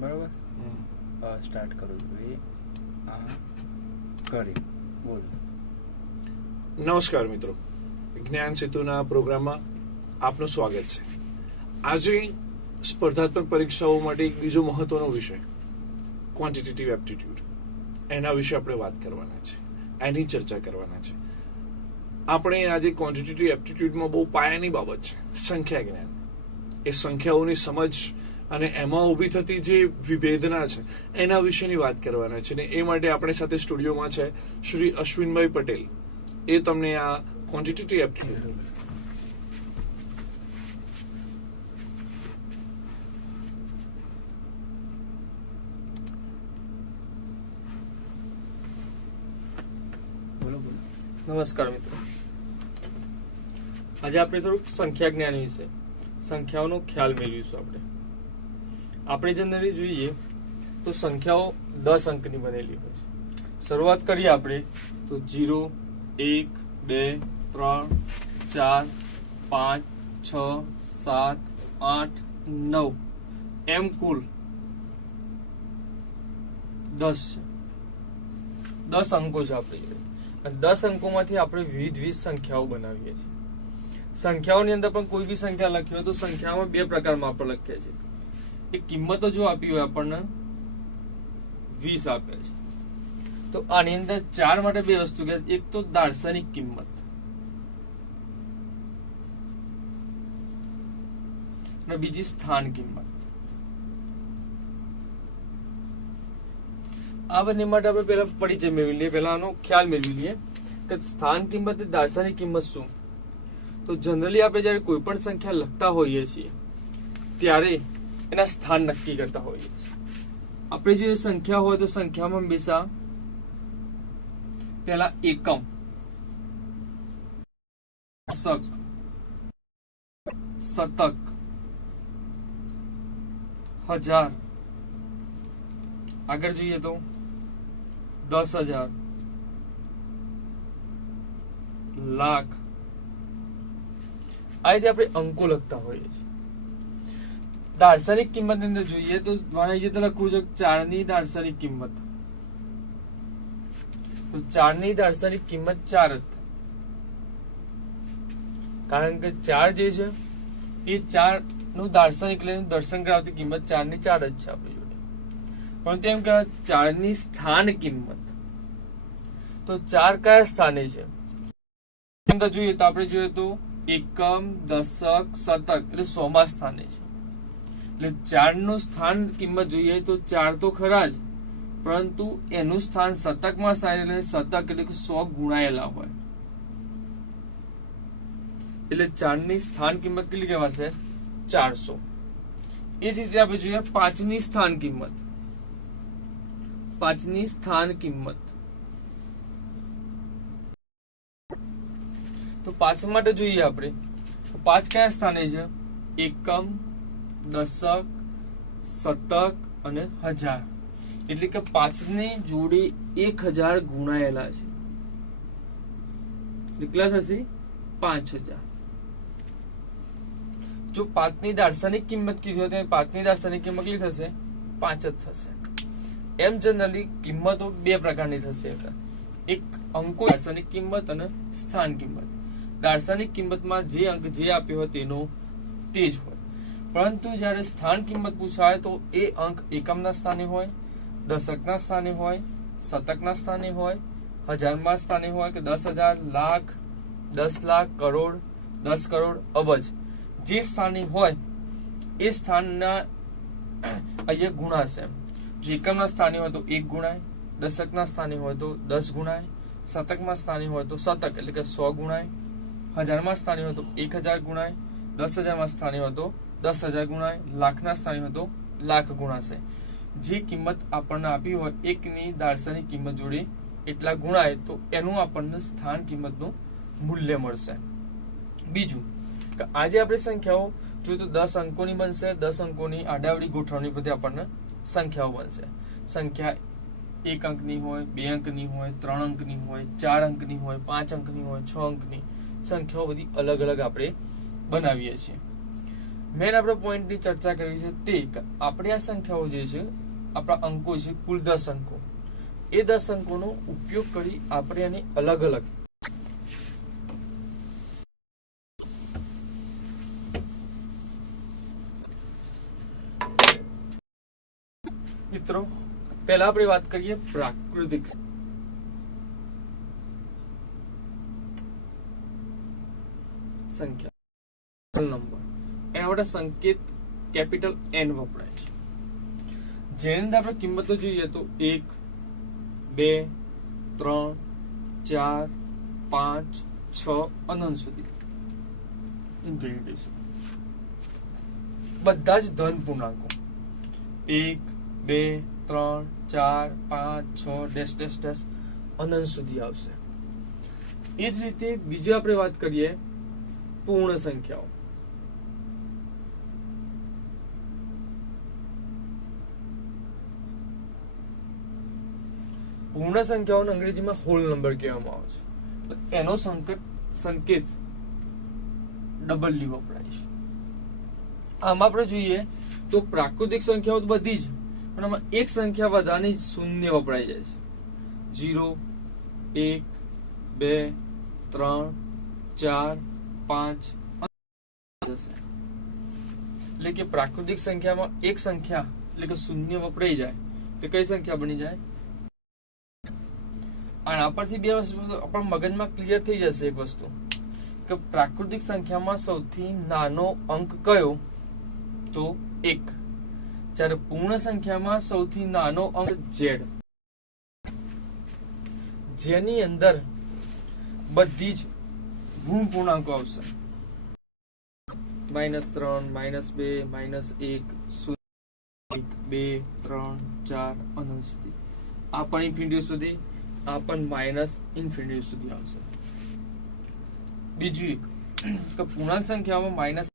બરોબર સ્ટાર્ટ કરું છું એ આ કરી બોલ. નમસ્કાર મિત્રો, જ્ઞાન સેતુના પ્રોગ્રામમાં આપનું સ્વાગત છે. આજે સ્પર્ધાત્મક પરીક્ષાઓ માટે એક બીજો મહત્વનો વિષય ક્વોન્ટિટેટિવ એપ્ટિટ્યુડ, એના વિશે આપણે વાત કરવાના છે, એની ચર્ચા કરવાના છે. આપણે આજે ક્વોન્ટિટેટિવ એપ્ટિટ્યુડમાં બહુ પાયાની બાબત છે સંખ્યા જ્ઞાન. એ સંખ્યાઓની સમજ અને એમાં ઊભી થતી જે વિભેદના છે એના વિશેની વાત કરવાના છે. ને એ માટે આપણે સાથે સ્ટુડિયોમાં છે શ્રી અશ્વિનભાઈ પટેલ. એ તમને આ ક્વોન્ટિટેટિવ એપ્ટિટ્યુડ નમસ્કાર મિત્રો, આજે આપણે થોડુંક સંખ્યા જ્ઞાન વિશે, સંખ્યાઓનો ખ્યાલ મેળવીશું. આપણે જનરલી જોઈએ તો સંખ્યાઓ 10 અંકની બનેલી હોય છે. શરૂઆત કરીએ આપણે તો 0, 1, 2, 3, 4, 5, 6, 7, 8, 9 એમ કુલ 10 છે. 10 અંકો છે આપણી જોડે. 10 અંકોમાંથી આપણે વિવિધ સંખ્યાઓ બનાવીએ છીએ. સંખ્યાઓની અંદર પણ કોઈ બી સંખ્યા લખી હોય તો સંખ્યામાં બે પ્રકારમાં આપણે લખીએ છીએ. એક કિંમતો જો આપી હોય આપણને 20 આપે છે તો આની અંદર 4 માટે બે વસ્તુ કે એક તો દાર્શનિક કિંમત અને બીજી સ્થાન કિંમત. આ બંને માટે આપણે પહેલા પરિચય મેળવી લઈએ, પહેલા આનો ખ્યાલ મેળવી લઈએ કે સ્થાન કિંમત અને દાર્શનિક કિંમત શું. તો જનરલી આપણે જયારે કોઈ પણ સંખ્યા લખતા હોઈએ છીએ ત્યારે એના સ્થાન નક્કી કરતા હોઈએ છીએ. આપણે જો સંખ્યા હોય તો સંખ્યામાં હંમેશા પહેલા એકમ, દશક, શતક, હજાર, આગળ જોઈએ તો 10,000, લાખ, આ રીતે આપણે અંકો લખતા હોઈએ છીએ. દાર્શનિક કિંમત ની અંદર જોઈએ તો મારે અહીંયા લખવું છે 4 ની દાર્શનિક કિંમત. તો 4 ની દાર્શનિક કિંમત 4 જ થાય, કારણ કે 4 જે છે એ 4 નું દાર્શનિક લઈને દર્શન કરાવતી કિંમત 4 ની 4 જ છે આપણી જોડે. પરંતુ એમ કે 4 ની સ્થાન કિંમત, તો 4 કયા સ્થાને છે જોઈએ તો આપણે જોઈએ તો એકમ, દશક, શતક એટલે 100મા સ્થાને છે. એટલે 4 નું સ્થાન કિંમત જોઈએ તો 4 તો ખરા જ, પરંતુ એનું સ્થાન શતકમાં સ્થાન એટલે શતક એટલે કે 100 ગુણાયેલા હોય. એટલે 4 ની સ્થાન કિંમત કેટલી કહેવાશે? 400. એ જ રીતે આપણે જોઈએ 5 ની સ્થાન કિંમત. 5 ની સ્થાન કિંમત તો 5 માટે જોઈએ આપણે 5 કયા સ્થાને છે? એકમ, દશક, શતક અને હજાર. એટલે કે 5 ની જોડે 1000 ગુણાયેલા છે. કેટલા થશે? 5000. જો 5 ની દાર્શનિક કિંમત કીધી હોય તો 5 ની દાર્શનિક કિંમત કેટલી થશે? 5 જ થશે. એમ જનરલી કિંમતો બે પ્રકારની થશે, એક અંકો દાર્શનિક કિંમત અને સ્થાન કિંમત. દાર્શનિક કિંમતમાં જે અંક જે આપ્યો હોય તેનો તે જ હોય, પરંતુ જયારે સ્થાન કિંમત પૂછાય તો એ અંક એકમના સ્થાને હોય, દશકના સ્થાને હોય, શતકના સ્થાને હોય, હજારમાં સ્થાને હોય કે 10,000, લાખ, 10 લાખ, કરોડ, 10 કરોડ, અબજ, જે સ્થાને હોય એ સ્થાનના અહીંયા ગુણાશે. જો એકમના સ્થાને હોય તો 1 ગુણાય, દશકના સ્થાને હોય તો 10 ગુણાય, શતકમાં સ્થાને હોય તો શતક એટલે કે 100 ગુણાય, હજારમાં સ્થાને હોય તો 1000 ગુણાય, 10,000માં સ્થાને હોય તો 10,000 ગુણાય, લાખના સ્થાને હોય તો લાખ ગુણાશે. જે કિંમત આપણને આપી હોય એકની દાર્શનિક કિંમત જોડે એટલા ગુણાય તો એનું આપણને સ્થાન કિંમતનું મૂલ્ય મળશે. બીજું કે આજે આપણે સંખ્યાઓ જોઈએ તો 10 અંકોની બનશે. 10 અંકોની આડાવડી ગોઠવણી પરથી આપણને સંખ્યાઓ બનશે. સંખ્યા 1 અંકની હોય, 2 અંકની હોય, 3 અંકની હોય, 4 અંકની હોય, 5 અંકની હોય, 6 અંકની સંખ્યાઓ બધી અલગ અલગ આપણે બનાવીએ છીએ. મેન આપણે પોઈન્ટની ચર્ચા કરવી છે તે કે આપણે આ સંખ્યાઓ જે છે આપણા અંકો છે કુલ 10 અંકો, એ 10 અંકોનો ઉપયોગ કરી આપણે આની અલગ અલગ મિત્રો પહેલા આપણે વાત કરીએ પ્રાકૃતિક સંખ્યા નંબર. એના માટે સંકેત કેપિટલ N વપરાય છે. જેની અંદર આપણે કિંમતો જોઈએ તો 1, 2, 3, 4, 5, 6 અનંત સુધી ઇન્ફિનિટી સુધી બધા જ ધન પૂર્ણાંકો 1, 2, 3, 4, 5, 6 ડેશ ડેશ ડેશ અનંત સુધી આવશે. એ જ રીતે બીજી આપણે વાત કરીએ પૂર્ણ સંખ્યાઓ. પૂર્ણ સંખ્યાઓને અંગ્રેજીમાં હોલ નંબર કહેવામાં આવે છે. એનો સંકેત W વપરાય છે. આમાં આપણે જોઈએ તો પ્રાકૃતિક સંખ્યાઓ તો બધી જ, પણ આમાં એક સંખ્યા વધારાની શૂન્ય વપરાઈ જાય છે. 0, 1, 2, 3, 4, 5 એટલે કે પ્રાકૃતિક સંખ્યામાં એક સંખ્યા એટલે કે શૂન્ય વપરાઈ જાય તો કઈ સંખ્યા બની જાય? અને આ પરથી બે વસ્તુ આપણા મગજમાં ક્લિયર થઈ જશે. એક વસ્તુ કે પ્રાકૃતિક સંખ્યામાં સૌથી નાનો અંક કયો? તો 1. જ્યારે પૂર્ણ સંખ્યામાં સૌથી નાનો અંક Z, જેની અંદર બધી જ ઋણ પૂર્ણાંકો આવશે. -3, -2, -1, 0, 1, 2, 3, 4 અનંત સુધી. આ પણ ઇન્ફિનિટી સુધી, આ પણ માઇનસ ઇન્ફિનિટી સુધી આવશે. બીજું એક કે પૂર્ણાંક સંખ્યામાં -1,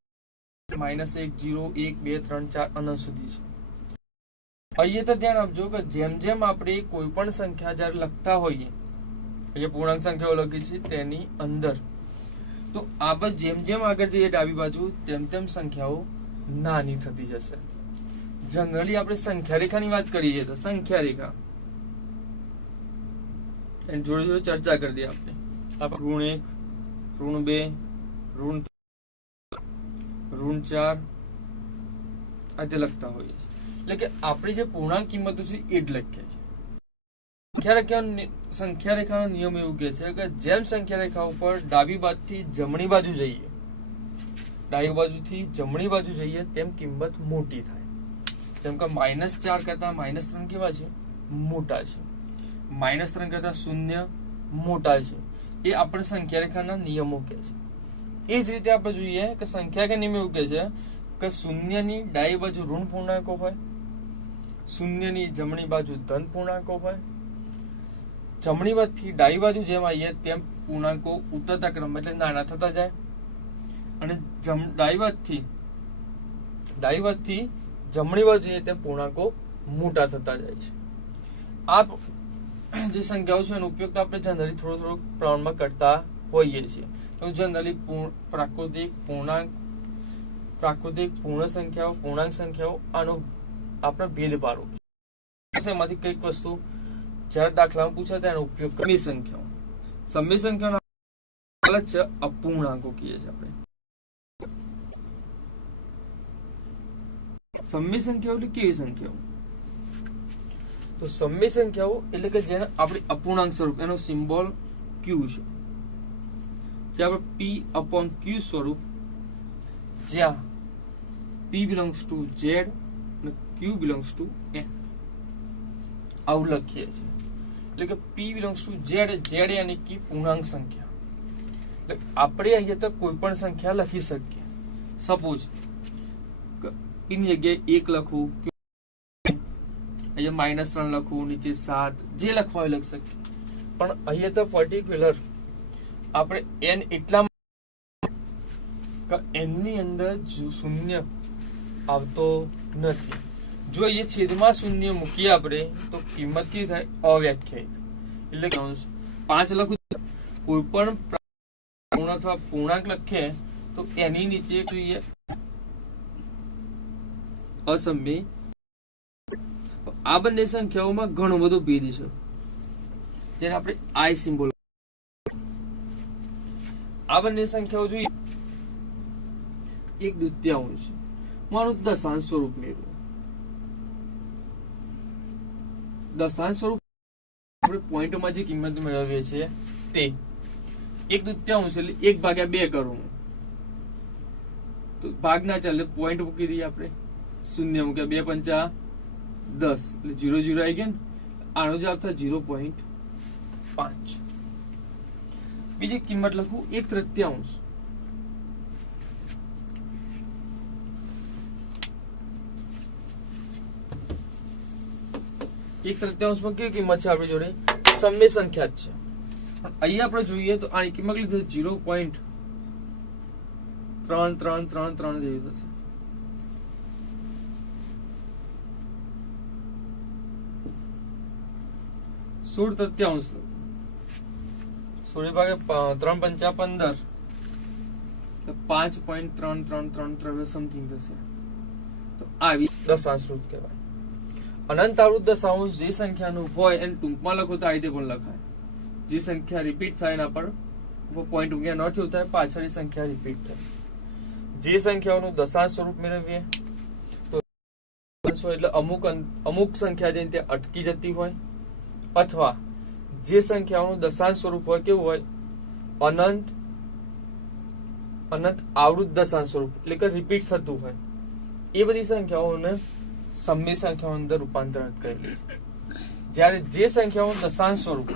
0, 1, 2, 3, 4 અનંત સુધી છે. અહીંયા તો ધ્યાન આપજો કે જેમ જેમ આપણે કોઈ પણ સંખ્યા જયારે લખતા હોઈએ, અહીંયા પૂર્ણાંક સંખ્યાઓ લખી છે તેની અંદર, તો આપણે જેમ જેમ આગળ જઈએ ડાબી બાજુ તેમ તેમ સંખ્યાઓ નાની થતી જશે. જનરલી આપણે સંખ્યા રેખાની વાત કરીએ તો સંખ્યા રેખા એની જોડે જોડે ચર્ચા કરી દઈએ. આપણે ઋણ 1, ઋણ 2, ઋણ 4 આ તે લખતા હોઈએ છીએ. એટલે કે આપણી જે પૂર્ણાંક કિંમતો છે એ જ લખીએ છીએ. સંખ્યા રેખાનો નિયમ એવું કે છે કે જેમ સંખ્યા રેખા ઉપર ડાબી બાજુથી જમણી બાજુ જઈએ તેમ કિંમત મોટી થાય. જેમ કે -4 કરતા -3 કેવા છે? મોટા છે. -3 કરતા 0 મોટા છે. એ આપણે સંખ્યા રેખાના નિયમો કે છે. એ જ રીતે આપણે જોઈએ કે સંખ્યા કે નિયમ એવું કે છે કે 0 ની ડાબી બાજુ ઋણ પૂર્ણાંકો હોય, 0 ની જમણી બાજુ ધન પૂર્ણાંકો હોય. જમણી બાજુથી ડાબી બાજુ જેમ આવીએ તેમ પૂર્ણાંકો ઉતરતા ક્રમ એટલે નાના થતા જાય, અને ડાબી બાજુથી જમણી બાજુ જઈએ તેમ પૂર્ણાંકો મોટા થતા જાય છે. આ જે સંખ્યાઓ છે એનો ઉપયોગ આપણે જનરલી થોડો પ્રમાણમાં કરતા હોઈએ છીએ. તો જનરલી પ્રાકૃતિક પૂર્ણ સંખ્યાઓ, પૂર્ણાંક સંખ્યાઓ આનો આપણે ભેદ પાડવો. એમાંથી કઈક વસ્તુ જયારે દાખલામાં પૂછે તેનો ઉપયોગ કરી. સમય સંખ્યાઓ છે અપૂર્ણાંકો કહીએ છીએ આપણે. સમય સંખ્યાઓ એટલે કેવી સંખ્યાઓ? તો સમય સંખ્યાઓ એટલે કે જેને આપણે અપૂર્ણાંક સ્વરૂપ, એનો સિમ્બોલ Q છે. જે આપણે P/Q સ્વરૂપ, જ્યાં P belongs to Z અને Q belongs to N આવું લખીએ છીએ. એટલે કે P belongs to Z યાની કે પૂર્ણાંક સંખ્યા. એટલે આપણે અહીંયા તો કોઈ પણ સંખ્યા લખી શકીએ. સપોઝ P ની જગ્યાએ 1 લખું, અહીંયા -3 લખું, નીચે 7, જે લખવા હોય લખી શકીએ. પણ અહીંયા તો પર્ટિક્યુલર આપણે N એટલા N ની અંદર શૂન્ય આવતો નથી. જો એ છેદમાં શૂન્ય મૂકીએ આપણે તો કિંમત કેવી થાય? અવ્યાખ્યાયિત. એટલે 5 લખું, કોઈ પણ પૂર્ણ અથવા પૂર્ણાંક લખીએ તો એની નીચે જોઈએ અસમય. આ બંને સંખ્યાઓમાં ઘણો બધો ભેદ છે, જેને આપણે આઈ સિમ્બોલ. આ બંને સંખ્યાઓ જોઈએ, 1/2 મારું દશાંશ સ્વરૂપ મેળવું. દશાંશ સ્વરૂપ આપણે પોઈન્ટમાં જે કિંમત મેળવીએ છીએ તે 1/2 એટલે 1/2 કરવું. તો ભાગ ના ચાલે, પોઈન્ટ મૂકી દઈએ આપણે, શૂન્ય મૂક્યા, 2 પંચા 10 એટલે 0 0 આવી ગયા ને. આનો જવાબ થાય 0.5. બીજી કિંમત લખું 1/3. 1/3 માં કેવી કિંમત છે આપણી જોડે? સમય સંખ્યા જ છે. પણ અહીંયા આપણે જોઈએ તો આની કિંમત લીધી 0.3333 જેવી થશે. સોળ તૃતીયાંશ 16 ભાગે 3 પંચા 15 5.3333 સમથિંગ થશે. તો આવી દશાંશ રૂપ કહેવાય. અનંત આવૃત દશાંશ જે સંખ્યાનું હોય એને ટૂંકમાં લખો તો આ રીતે પણ લખાય. જે સંખ્યા રિપીટ થાય એના પર પોઈન્ટ ઉગ્યા ન થયું થાય, પાછળની સંખ્યા રિપીટ થાય. જે સંખ્યાઓનું દશાંશ સ્વરૂપ મેળવીએ તો એટલે અમુક સંખ્યા જઈને ત્યાં અટકી જતી હોય, અથવા જે સંખ્યાઓનું દશાંશ સ્વરૂપ હોય કેવું હોય? અનંત આવૃત દશાંશ સ્વરૂપ એટલે કે રિપીટ થતું હોય. એ બધી સંખ્યાઓને સમય સંખ્યાઓ અંદર રૂપાંતરિત કરેલી છે. જ્યારે જે સંખ્યાઓનું દશાંશ સ્વરૂપ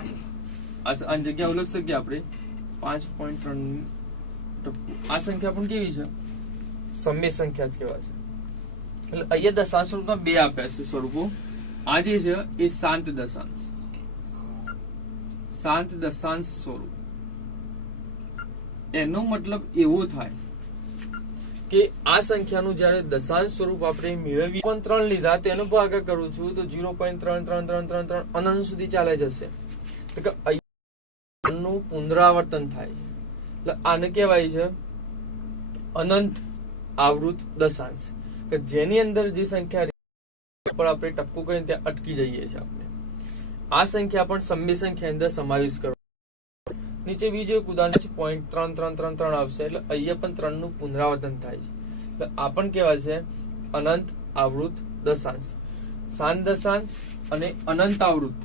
આ જગ્યા ઉલ્લેખ શકીએ આપણે 5.3 આ સંખ્યા પણ કેવી છે? સમય સંખ્યા જ કહેવાશે. એટલે અહીંયા દશાંશ સ્વરૂપના બે આપ્યા છે સ્વરૂપો. આ જે છે એ શાંત દશાંશ સ્વરૂપ. એનો મતલબ એવો થાય કે આ સંખ્યાનું જયારે દશાંશ સ્વરૂપ આપણે મેળવીએ 3 લીધા તો એનો ભાગાકાર કરું છું તો 0.33333 અનંત સુધી ચાલે જશે. એટલે અહીંયાનું પુનરાવર્તન થાય છે. એટલે આને કહેવાય છે અનંત આવૃત દશાંશ, કે જેની અંદર જે સંખ્યા પર આપણે ટપકું કરીને ત્યાં અટકી જઈએ છીએ આપણે. આ સંખ્યા પણ સમય સંખ્યા અંદર સમાવેશ કરો. નીચે બીજું એક ઉદાહરણ છે 0.3333 આવશે. એટલે અહીંયા પણ 3 નું પુનરાવર્તન થાય છે. એટલે આ પણ કહેવાય છે અનંત આવૃત દશાંશ. શાંત દશાંશ અને અનંત આવૃત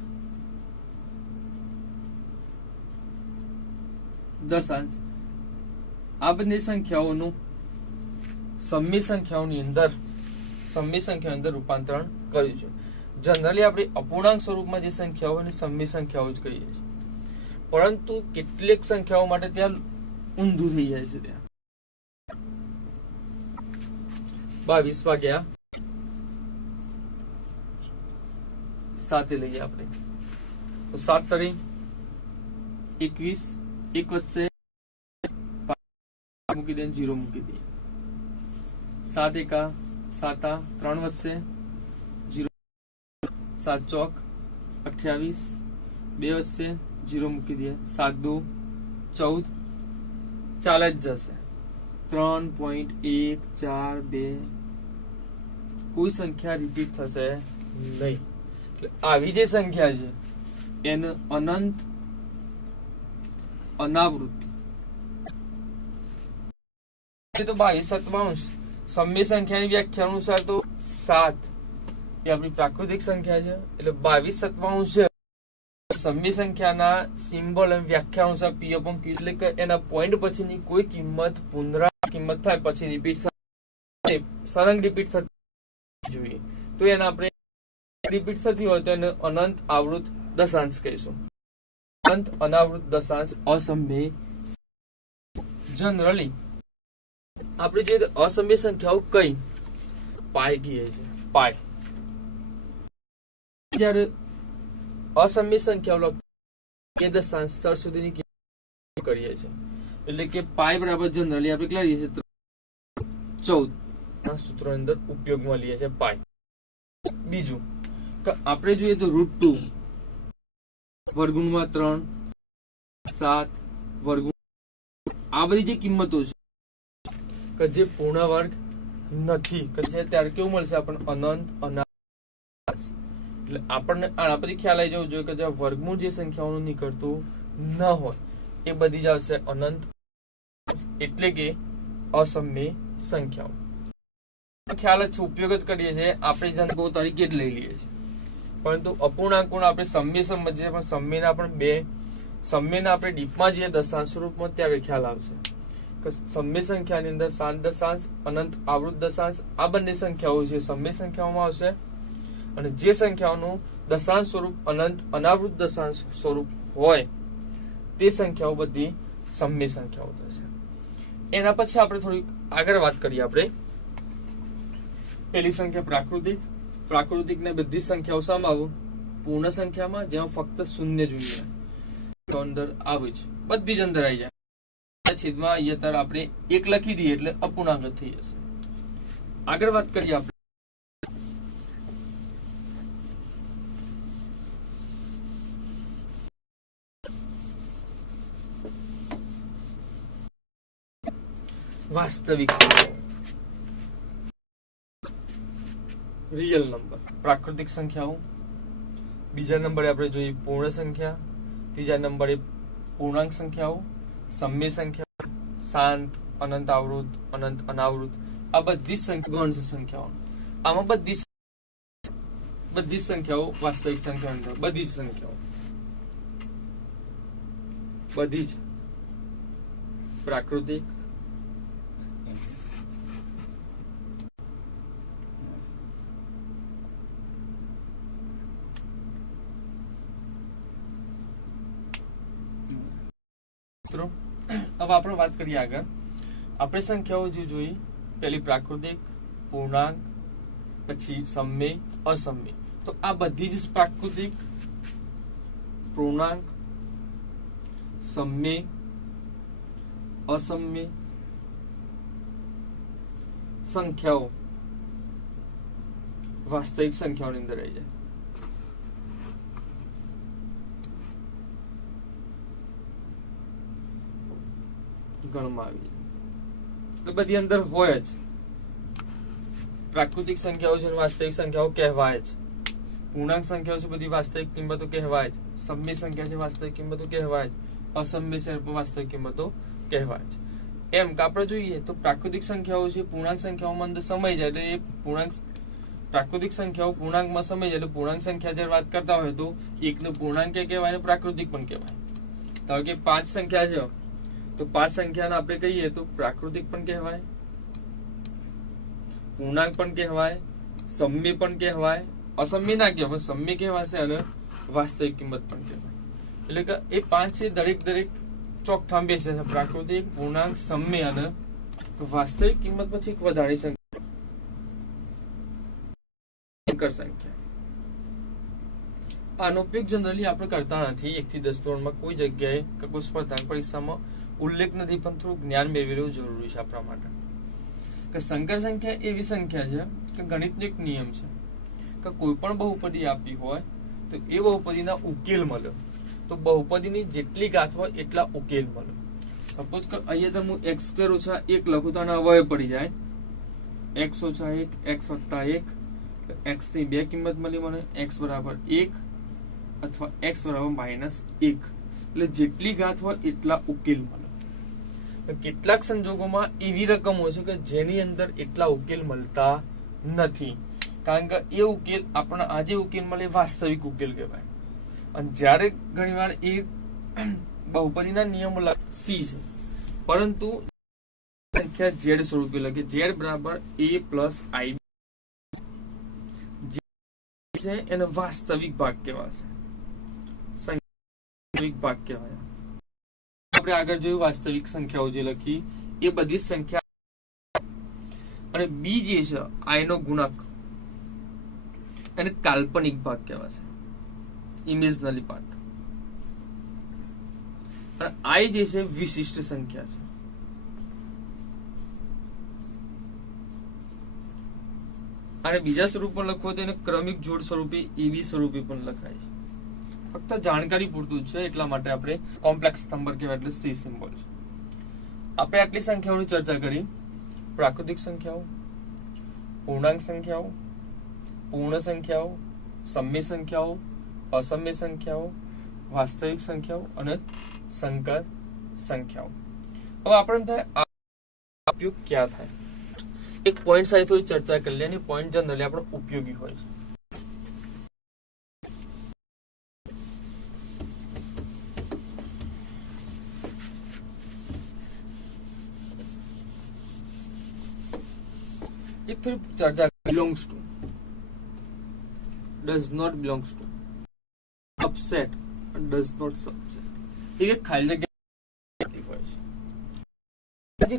દશાંશ આ બધી સંખ્યાઓનું સમય સંખ્યાઓની અંદર રૂપાંતરણ કર્યું છે. જનરલી આપણે અપૂર્ણાંક સ્વરૂપમાં જે સંખ્યાઓ હોય સમય સંખ્યાઓ જ કહીએ છીએ, પરંતુ કેટલીક સંખ્યાઓ માટે ત્યાં ઊંધું થઈ જાય છે. ત્યાં 22 ભાગ્યા 7 લઈએ આપણે તો 7 તરી 21, 1 વધશે મૂકી દઈએ, 0 મૂકી દઈએ. 7 એકા 7 3 વધશે 0, 7 ચોક 28, 2 વધશે 0 મૂકી દઈએ, 7 2 14 ચાલે જ જશે. 3.142 કોઈ સંખ્યા રિપીટ થશે નહીં. એટલે આવી જે સંખ્યા છે એને અનંત અનાવૃત તો 22 સમય સંખ્યાની વ્યાખ્યા અનુસાર તો 7 એ આપણી પ્રાકૃતિક સંખ્યા છે. એટલે 22 છે સમય સંખ્યાના સિમ્બોલ અને વ્યાખ્યા અનુસાર પી અપોન ક્યુ, એટલે કે એના પોઈન્ટ પછીની કોઈ કિંમત કિંમત થાય પછી રિપીટ થાય, સળંગ રિપીટ થતી જોઈએ તો એને આપણે રિપીટ થતી હોય તો એને અનંત આવૃત દશાંશ કહીશું. અનંત અનાવૃત દશાંશ અસમય. જનરલી આપણે જોઈએ તો અસમય સંખ્યાઓ કઈ પાય કહીએ છીએ. પાય જયારે અસમય સંખ્યાઓ લખીએ દશાંશ સ્તર સુધીની કરીએ છીએ. એટલે કે પાય બરાબર જનરલી આપણે કેટલા લઈએ છીએ 14 ના સૂત્રો અંદર ઉપયોગમાં લઈએ છીએ પાય. બીજું કે આપણે જોઈએ તો √2 વર્ગુણમાં 3 7 વર્ગુણ આ બધી જે કિંમતો છે કે જે પૂર્ણ વર્ગ નથી છે ત્યારે કેવું મળશે આપણને અનંત અનાદ. એટલે આપણને આના પરથી ખ્યાલ આવી જવું જોઈએ કે જ્યાં વર્ગમૂળ જે સંખ્યાઓનું નીકળતું ન હોય એ બધી જ આવશે અનંત, એટલે કે અસમય સંખ્યાઓ. ખ્યાલ જ છે, ઉપયોગ જ કરીએ છીએ આપણે જંતુઓ તરીકે જ લઈ લઈએ છીએ. પરંતુ અપૂર્ણાંકો આપણે સમય સમજીએ, પણ સમયના પણ બે સમયના આપણે ડીપમાં જઈએ દશાંશ સ્વરૂપમાં ત્યારે ખ્યાલ આવશે કે સમય સંખ્યાની અંદર શાંત દશાંશ, અનંત આવૃત દશાંશ આ બંને સંખ્યાઓ છે સમય સંખ્યાઓમાં આવશે, અને જે સંખ્યાઓનું દશાંશ સ્વરૂપ અનંત અનાવૃત દશાંશ સ્વરૂપ હોય તે સંખ્યાઓ બધી સમય સંખ્યાઓ થશે. એના પછી આપણે થોડીક આગળ વાત કરીએ. આપણે પેલી સંખ્યા પ્રાકૃતિક. પ્રાકૃતિક ને બધી સંખ્યાઓ શામાં આવું? પૂર્ણ સંખ્યામાં, જેમાં ફક્ત શૂન્ય જોઈએ તો અંદર આવે છે, બધી જ અંદર આવી જાય. છેદમાં અહીંયા આપણે એક લખી દઈએ એટલે અપૂર્ણાંક થઈ જશે. આગળ વાત કરીએ આપણે વાસ્તવિક રિયલ નંબર. પ્રાકૃતિક સંખ્યાઓ. બીજા નંબરે આપણે જોઈએ પૂર્ણ સંખ્યા. ત્રીજા નંબરે પૂર્ણાંક સંખ્યાઓ, સમય સંખ્યા, શાંત, અનંત આવૃત, અનંત અનાવૃત આ બધી ગણ છે સંખ્યાઓ. આમાં બધી સંખ્યાઓ વાસ્તવિક સંખ્યાઓ, બધી જ સંખ્યાઓ, બધી જ પ્રાકૃતિક, હવે આપણે વાત કરીએ આગળ. આપણે સંખ્યાઓ જે જોઈ પેલી પ્રાકૃતિક, પૂર્ણાંક, પછી સમય, અસમય. તો આ બધી જ પ્રાકૃતિક, પૂર્ણાંક, સમય, અસમય સંખ્યાઓ વાસ્તવિક સંખ્યાઓની અંદર આવી જાય. ગણમાં આવી જાય. બધી અંદર હોય જ. પ્રાકૃતિક સંખ્યાઓ છે વાસ્તવિક સંખ્યાઓ કહેવાય જ. પૂર્ણાંક સંખ્યાઓ છે બધી વાસ્તવિક કિંમતો કહેવાય જ. સમય સંખ્યા છે વાસ્તવિક કિંમતો કહેવાય જ. અસમય છે વાસ્તવિક કિંમતો કહેવાય જ. એમ કે આપણે જોઈએ તો પ્રાકૃતિક સંખ્યાઓ છે પૂર્ણાંક સંખ્યાઓમાં અંદર સમાઈ જાય એટલે એ પૂર્ણાંક પ્રાકૃતિક સંખ્યાઓ પૂર્ણાંકમાં સમાઈ જાય એટલે પૂર્ણાંક સંખ્યા જયારે વાત કરતા હોય તો એકનું પૂર્ણાંક કહેવાય અને પ્રાકૃતિક પણ કહેવાય. ધારો કે 5 સંખ્યા છે તો 5 સંખ્યાને આપણે કહીએ તો પ્રાકૃતિક પણ કહેવાય, પૂર્ણાંક પણ કહેવાય, સમય પણ કહેવાય, અસમય ના કહેવાય, સમય કહેવાશે અને વાસ્તવિક કિંમત પણ કહેવાય. એટલે કે એ 5 છે દરેક ચોકઠામ બેસે છે. પ્રાકૃતિક, પૂર્ણાંક, સમય અને વાસ્તવિક કિંમત પછી એક વધારે સંખ્યા. આનો ઉપયોગ જનરલી આપણે કરતા નથી. 1 થી 10 ધોરણમાં કોઈ જગ્યાએ કે કોઈ સ્પર્ધાત્મક પરીક્ષામાં ઉલ્લેખ નથી, પણ થોડું જ્ઞાન મેળવેલું જરૂરી છે આપણા માટે. કે સંકર સંખ્યા એવી સંખ્યા છે કે ગણિતનો એક નિયમ છે કે કોઈ પણ બહુપદી આપી હોય તો એ બહુપદીના ઉકેલ મળે તો બહુપદીની જેટલી ગાંઠ હોય એટલા ઉકેલ મળે. સપોઝ કે અહીંયા હું x² - 1 લખું તો આના અવયવ પડી જાય x - 1, x + 1. x ની બે કિંમત મળી મને, x = 1 અથવા x = -1. એટલે જેટલી ઘાત હોય એટલા ઉકેલ મળે. કેટલાક સંજોગોમાં એવી રકમ હોય છે કે જેની અંદર એટલા ઉકેલ મળતા નથી, કારણ કે એ ઉકેલ આપણને આજે ઉકેલ મળે વાસ્તવિક ઉકેલ કહેવાય. અને જ્યારે ઘણીવાર એ બહુપદીના નિયમો c છે, પરંતુ સંખ્યા z સ્વરૂપે લખે z = a + ib છે એને વાસ્તવિક ભાગ કહેવાશે, વાસ્તવિક ભાગ કહેવાય. આપણે આગળ જોયું વાસ્તવિક સંખ્યાઓ જે લખી એ બધી સંખ્યા. અને બી જે છે i નો ગુણક એને કાલ્પનિક ભાગ કહેવાશે, ઇમેજનરી પાર્ટ. અને i જે છે વિશિષ્ટ સંખ્યા છે. અને બીજા સ્વરૂપમાં લખવો તો એને ક્રમિક જોડ સ્વરૂપે એવી સ્વરૂપે પણ લખાય છે. ફક્ત જાણકારી પૂરતું છે એટલા માટે આપણે કોમ્પ્લેક્સ નંબર કહેવાય એટલે C સિમ્બોલ છે. આપણે આટલી સંખ્યાઓની ચર્ચા કરી. પ્રાકૃતિક સંખ્યાઓ, પૂર્ણાંક સંખ્યાઓ, પૂર્ણ સંખ્યાઓ, સમય સંખ્યાઓ, અસમય સંખ્યાઓ, વાસ્તવિક સંખ્યાઓ અને સંકર સંખ્યાઓ. હવે આપણે થાય આ ઉપયોગ ક્યાં થાય? એક પોઈન્ટ સાથે થોડી ચર્ચા કરી લે, અને પોઈન્ટ જનરલી આપણો ઉપયોગી હોય છે. એક થોડી ચર્ચા belongs to, does not belongs to, subset and does not subset. એક ખાલી જગ્યા હોય છે. આ જે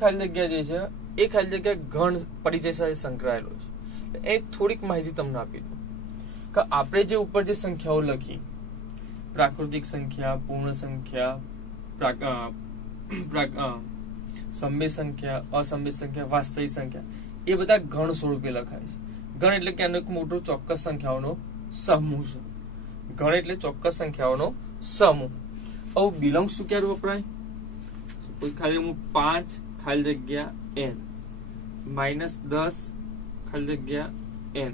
ખાલી જગ્યા જે છે એ ખાલી જગ્યા ગણ પરિચય સાથે સંકળાયેલો છે. એ થોડીક માહિતી તમને આપી દઉં કે આપણે જે ઉપર જે સંખ્યાઓ લખી, પ્રાકૃતિક સંખ્યા, પૂર્ણ સંખ્યા, સમય સંખ્યા, અસમય સંખ્યા, વાસ્તવિક સંખ્યા, એ બધા ગણ સ્વરૂપે લખાય છે. ગણ એટલે કે એનો એક મોટો ચોક્કસ સંખ્યાઓનો સમૂહ છે. ગણ એટલે ચોક્કસ સંખ્યાઓનો સમૂહ. હવે બિલોંગ્સ ટુ ક્યારે વપરાય? ખાલી હું 5 ખાલી જગ્યા n, -10 ખાલી જગ્યા n,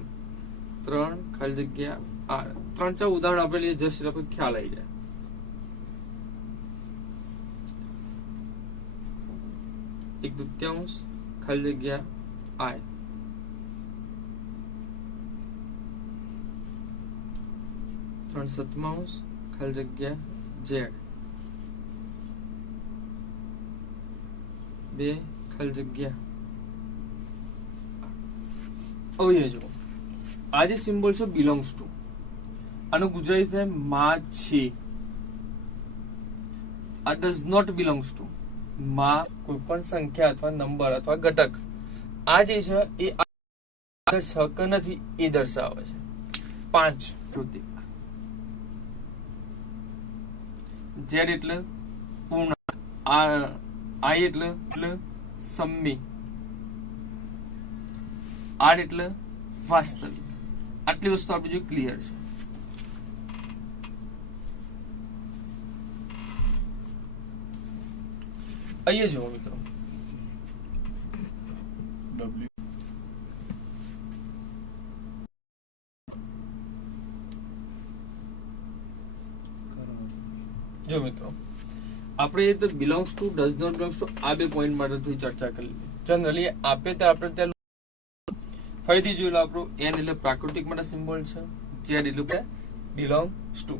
3 ખાલી જગ્યા r. 3-4 ઉદાહરણ આપણે લઈએ, જસ્ટ આપણે ખ્યાલ આવી જાય. એક દૂત્યાંશ ખાલી જગ્યા i, 3/7 ખાલી જગ્યા z, 2 ખાલી જગ્યા. હવે જો આ જે સિમ્બોલ છે બિલોંગ્સ ટુ, આનું ગુજરાતી થાય માં છે. આ ડઝ નોટ બિલોંગ્સ ટુ, માં કોઈ પણ સંખ્યા અથવા નંબર અથવા ઘટક આ જે છે એ દર્શક નથી એ દર્શાવે છે. 5 કૃતિક, Z એટલે પૂર્ણાંક, I એટલે સમય, R એટલે વાસ્તવિક. આટલી વસ્તુ આપણી જો ક્લિયર છે. અહીંયા જુઓ મિત્રો, જો મિત્રો આપણે તો belongs to, does not belongs to આ બે પોઈન્ટ માટે થોડી ચર્ચા કરી લીધી. જનરલી આપે તો આપણે ત્યાં ફરીથી જોઈ લો. આપણું n એટલે પ્રાકૃતિક માટે સિમ્બોલ છે, z એટલે કે બિલોંગ્સ ટુ.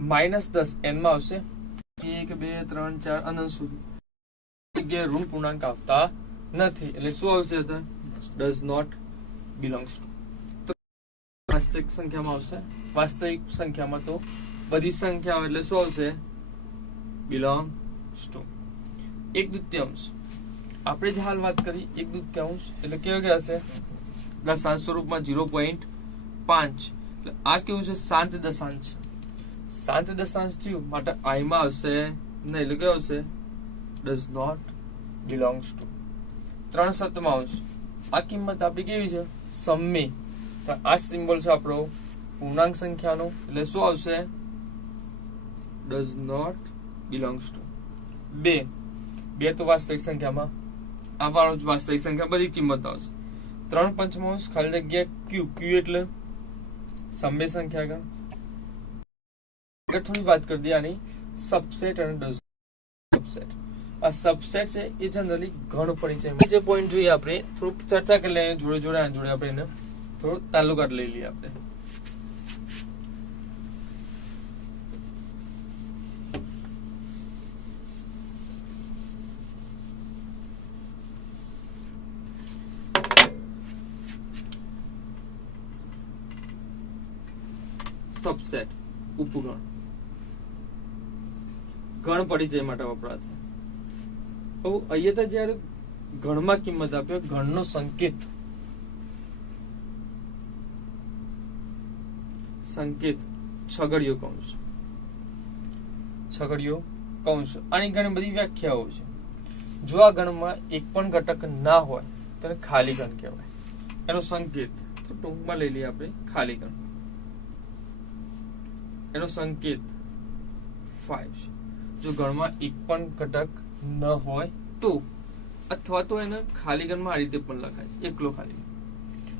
-10 n માં આવશે 1 2 3 4 અનંત સુધી. જગ્યાએ ઋણ પૂર્ણાંક આવતા નથી, એટલે શું આવશે? Does not belongs to. વાસ્તવિક સંખ્યામાં આવશે, વાસ્તવિક સંખ્યામાં તો બધી સંખ્યાઓ એટલે શું આવશે? Belongs to. એક દૂત્યાંશ આપણે જે હાલ વાત કરી, એક દૂત્યાંશ એટલે કેવું કે હશે? દશાંશ સ્વરૂપમાં 0.5. એટલે આ કેવું છે? શાંત દશાંશ. શાંત દશાંશ થયું માટે i માં આવશે નહીં, એટલે કેવું આવશે? Does not belongs two. 3/7 આ કિંમત આપણી કેવી છે? સમય. આ સિમ્બોલ છે આપણો પૂર્ણાંક સંખ્યાનો, એટલે શું આવશે? Does not belongs two. 2 તો વાસ્તવિક સંખ્યામાં આવવાનો જ, વાસ્તવિક સંખ્યા બધી કિંમત આવશે. 3/5 ખાલી જગ્યા q, q એટલે સમય સંખ્યા ગણ. થોડી વાત કરી દઈએ આની સબસેટ અને ડઝ સબસેટ. આ સબસેટ છે એ જનરલી ગણ પરિચય જે પોઈન્ટ જોઈએ આપણે થોડુંક ચર્ચા કરી લઈએ, જોડે જોડે આપણે એને થોડો તાલુકાત લઈ લઈએ. આપણે સબસેટ ઉપગણ ગણ પરિચય માટે વપરાશે. હવે અહીંયા તો જયારે ગણમાં કિંમત આપે, ગણનો સંકેત છગડીયો કૌંસ, આની ઘણી બધી વ્યાખ્યાઓ છે. જો આ ગણમાં એક પણ ઘટક ના હોય તો એને ખાલી ગણ કહેવાય. એનો સંકેત તો ટૂંકમાં લઈ લઈએ આપણે ખાલી ગણ. એનો સંકેત 5 છે. જો ગણમાં એક પણ ઘટક ન હોય તો, અથવા તો એને ખાલી ગણમાં આ રીતે પણ લખાય છે, એકલો ખાલી.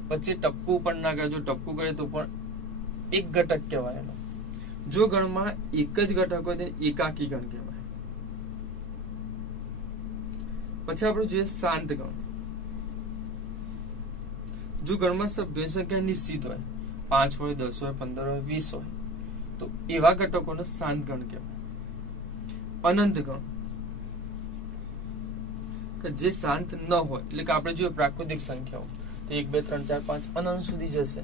વચ્ચે ટપકું પણ ના કરે, જો ટપકું કરે તો પણ એક ઘટક કહેવાય એનો. જો ગણમાં એક જ ઘટક હોય તેને એકાકી ગણ કહેવાય. પછી આપણે જોઈએ શાંત ગણ. જો ગણમાં સભ્યોની સંખ્યા નિશ્ચિત હોય, 5 હોય, 10 હોય, 15 હોય, 20 હોય, તો એવા ઘટકોને શાંત ગણ કહેવાય. અનંત ગણ કે જે શાંત ન હોય, એટલે કે આપણે જોઈએ પ્રાકૃતિક સંખ્યાઓ તો 1 2 3 4 5 અનંત સુધી જશે.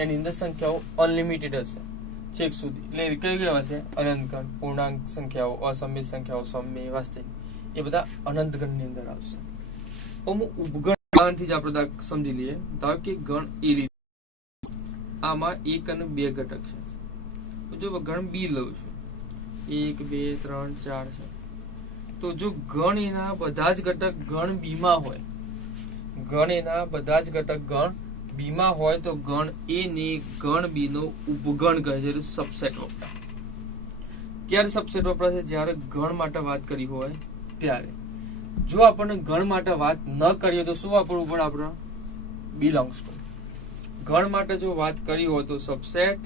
એની અંદર સંખ્યાઓ અનલિમિટેડ હશે છેક સુધી, એટલે કઈ કહેવાશે અનંત ગણ. પૂર્ણાંક સંખ્યાઓ, અસમમિત સંખ્યાઓ, સમમિત, વાસ્તવિક એ બધા અનંત ગણની અંદર આવશે. અમુક ઉપગણ થી જ આપણે સમજી લઈએ. ધારો કે ગણ એ રીતે, આમાં 1 અને 2 ઘટક છે. જો ગણ બી લઉં છું, 1 2 3 4 છે, તો જો ગણ એના બધા જ ઘટક ગણ બી માં હોય, ગણ એના બધા જ ઘટક ગણ બી માં હોય, તો ગણ એ ને ગણ બી નો ઉપગણ કહે છે, સબસેટ વપરાય. ક્યારે સબસેટ વપરાશે? જ્યારે ગણ માટે વાત કરી હોય ત્યારે. જો આપણને ગણ માટે વાત ન કરીએ તો શું વાપરવું પડે? આપણે બિલોંગ્સ ટુ. ગણ માટે જો વાત કરી હોય તો સબસેટ,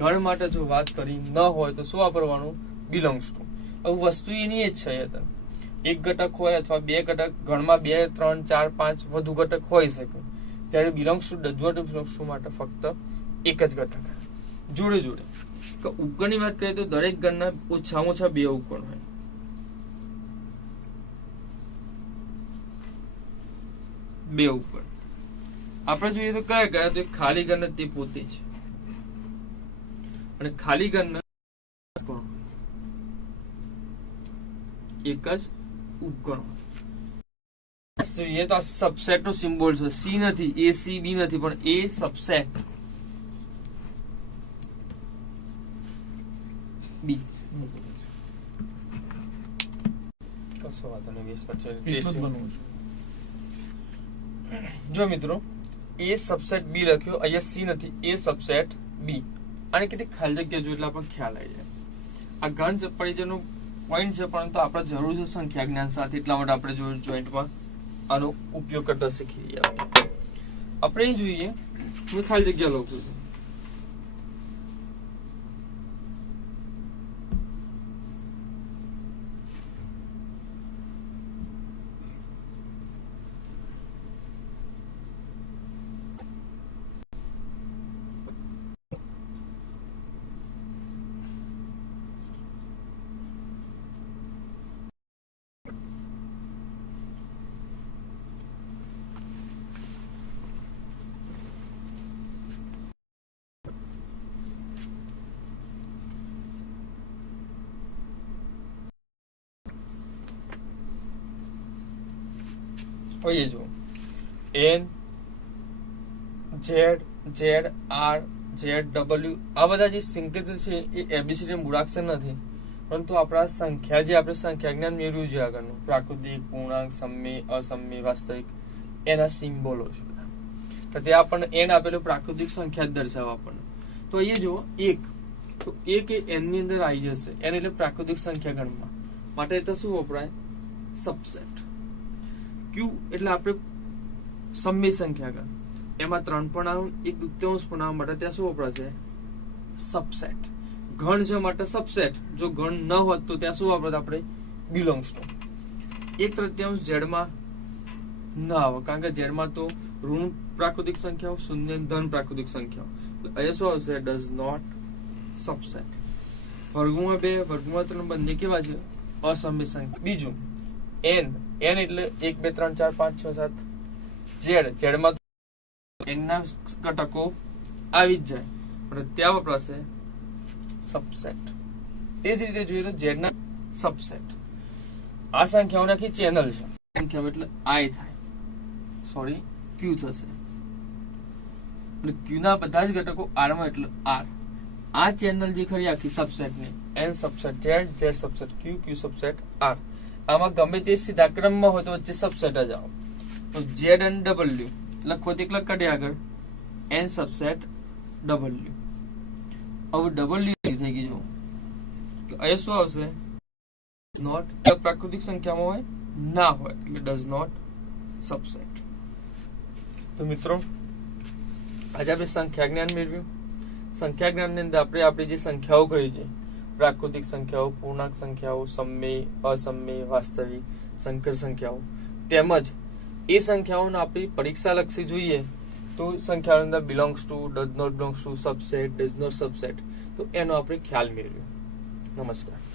ગણ માટે જો વાત કરી ન હોય તો શું વાપરવાનું? Belongs to. હવે વસ્તુ એની જ છે. એક ઘટક હોય અથવા 2 ઘટક, ગણમાં 2 3 4 5 વધુ ઘટક હોઈ શકે, ત્યારે બિલોંગ્સ ટુ બિલોંગ્સ ટુ માટે ફક્ત એક જ ઘટક. જોડે જોડે ઉપગણની વાત કરીએ તો દરેક ગણના ઓછામાં ઓછા 2 ઉપગણ હોય. બે ઉપગણ આપણે જોઈએ તો કયા કયા? તો ખાલી ગણ તે પોતે છે, અને ખાલી ગણ એક જ ઉપગણ. જોઈએ તો આ સબસેટ નો સિમ્બોલ છે. સી નથી, એ સી બી નથી, પણ એ સબસેટ બી. કશો વાંધો નહીં, 20 જો મિત્રો એ સબસેટ બી લખ્યો, અહીંયા સી નથી, એ સબસેટ બી. આની કેટલી ખાલી જગ્યા જોઈએ એટલે આપણને ખ્યાલ આવી જાય. આ ગણ પરિચયનો પોઈન્ટ છે, પરંતુ આપણે જરૂર છે સંખ્યા જ્ઞાન સાથે, એટલા માટે આપણે જોઈન્ટમાં આનો ઉપયોગ કરતા શીખી ગયા. આપણે એ જોઈએ, હું ખાલી જગ્યા લખું છું. જોઈએ જો N, Z, Z R, Z W, આ બધા જે સંકેત છે એ એબીસીડી મૂળાક્ષર નથી, પરંતુ આપણા સંખ્યા જે આપણે સંખ્યા જ્ઞાન મેળવ્યું છે આગળનું, પ્રાકૃતિક, પૂર્ણાંક, સમમિત, અસમમિત, વાસ્તવિક, એના સિમ્બોલો છે. તો તે આપણને એન આપેલું પ્રાકૃતિક સંખ્યા જ દર્શાવે આપણને. તો એ જો એક, તો એક એ એન ની અંદર આવી જશે. એન એટલે પ્રાકૃતિક સંખ્યા ગણમાં, માટે તો શું વપરાય? સબસેટ. ક્યુ એટલે આપણે સમમિત સંખ્યા ગણ, એમાં 3 પૂર્ણાંક 1 દૂત્યાંશ પૂર્ણાંક માટે ત્યાં શું વપરાશે? સબસેટ. ગણ છે માટે સબસેટ. જો ગણ ન હોત તો ત્યાં શું વાપરત આપણે? Belongs to. 1/3 ઝેડમાં ન આવે, કારણ કે ઝેડમાં તો ઋણ પ્રાકૃતિક સંખ્યાઓ, શૂન્ય ધન પ્રાકૃતિક સંખ્યાઓ. અહીંયા શું આવશે? Does not subset. વર્ગમાં 2, વર્ગમાં 3 બંને કેવા છે? અસમમિત સંખ્યા. બીજું એન, એન એટલે 1 2 3 4 5 6 7. ઝેડ, ઝેડમાં એન ના ઘટકો આવી જ જાય, પણ ત્યાં વપરાશે સબસેટ. એ જ રીતે જોઈએ તો ઝેડ ના સબસેટ. આ સંખ્યાઓ નાખી ચેનલ છે. સંખ્યાઓ એટલે આઈ થાય, સોરી ક્યુ થશે. એટલે ક્યુ ના બધા જ ઘટકો આર માં, એટલે આર. આ ચેનલ જે ખરી આખી સબસેટ ની, N subset Z, Z subset Q, Q subset R. આમાં ગમે તે સીધા ક્રમમાં હોય તો વચ્ચે સબસેટ જ આવો. તો ઝેડ અને ડબલ્યુ લખો તો એકલા કાઢે આગળ એન સબસેટ ડબલ્યુ. હવે ડબલ્યુ થઈ ગઈ. જો અહીંયા શું આવશે? નોટ પ્રાકૃતિક સંખ્યામાં હોય ના હોય એટલે ડઝ નોટ સબસેટ. તો મિત્રો આજે આપણે સંખ્યા જ્ઞાન મેળવ્યું. સંખ્યા જ્ઞાનની અંદર આપણે આપણી જે સંખ્યાઓ કરી છે, પ્રાકૃતિક સંખ્યાઓ, પૂર્ણાંક સંખ્યાઓ, સમમેય, અસમમેય, વાસ્તવિક, સંકર સંખ્યાઓ, તેમજ એ સંખ્યાઓને આપણી પરીક્ષા લક્ષી જોઈએ તો સંખ્યાઓની અંદર belongs to, does not belongs to, subset, does not subset, તો એનો આપણે ખ્યાલ મેળવ્યો. નમસ્કાર.